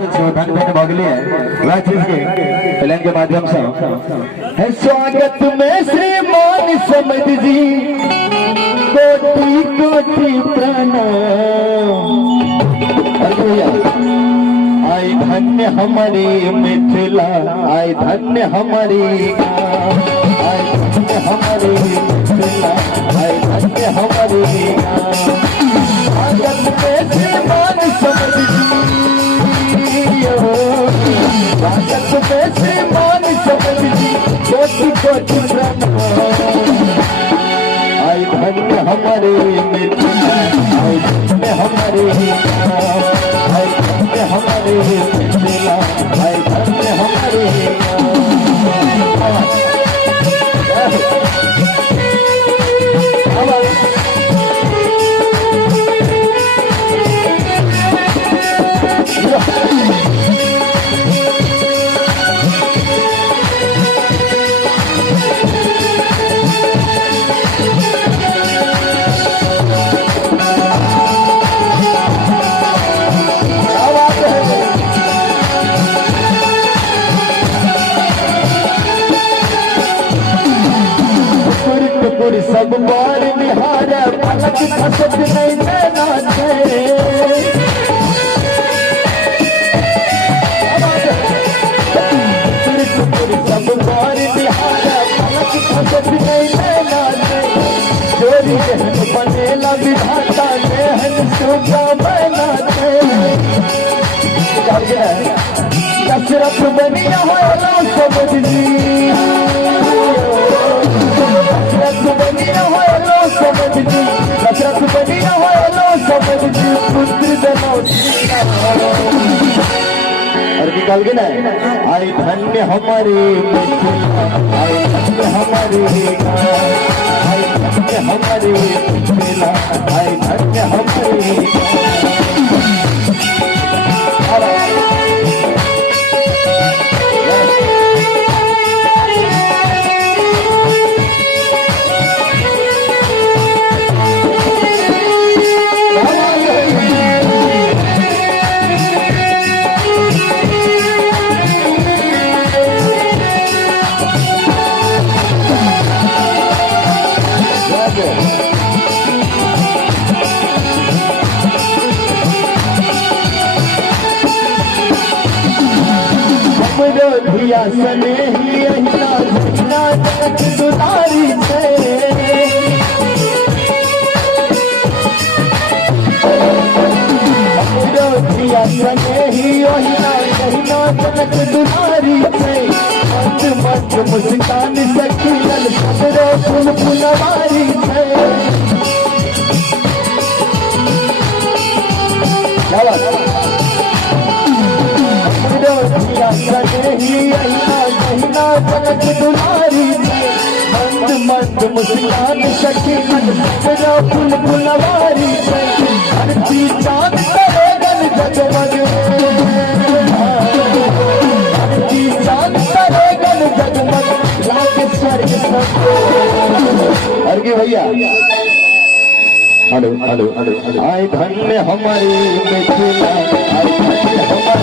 चीज धन धन भगली है वह चीज के फिल्म के माध्यम से है स्वागत में श्रीमान समझ जी कोटि कोटि प्रणाम। आई धन्य हमारी मिथिला आई धन्य हमारी आई धन्य हमारी मिथिला आई धन्य हमारी स्वागत में श्रीमान समझ स्वागत में श्रीमान समझ कोटि कोटि प्रणाम। आई धन्य हमारी मिथिला आई धन्य हमारी आई धन्य हमारी मिथिला आई धन्य हमारी सब बार निहार पलक खसक नहीं नैना सब बार निहार पलक खसक नहीं नैना चोरी बहन बनेला विधाता बहन सुगा बना दशरथ बनिया हो समझ जी दशरथ बनिया हो समझ जी पुत्र और निकाल के ना आई धन्य हमारी मिथिला आई धन्य हमारी आई धन्य हमारी मिथिला आई धन्य हमारी धिया सने ही अहिना झना जगत दुलारी से धिया सने ही अहिना झना जगत दुलारी से मंद मंद मुस्कान सखियन सबरो फूल फुलवारी से जगत दुलारी मंद मंद मुस्कान सखियन सबरो फूल फुलवारी से धरती चाँद तरेगन जगमग धरती चाँद तरेगन जगमग लागे स्वर्ग अर्घ्य भैया हेलो हेलो हेलो आई धन्य हमारी मिथिला आई धन्य हमारी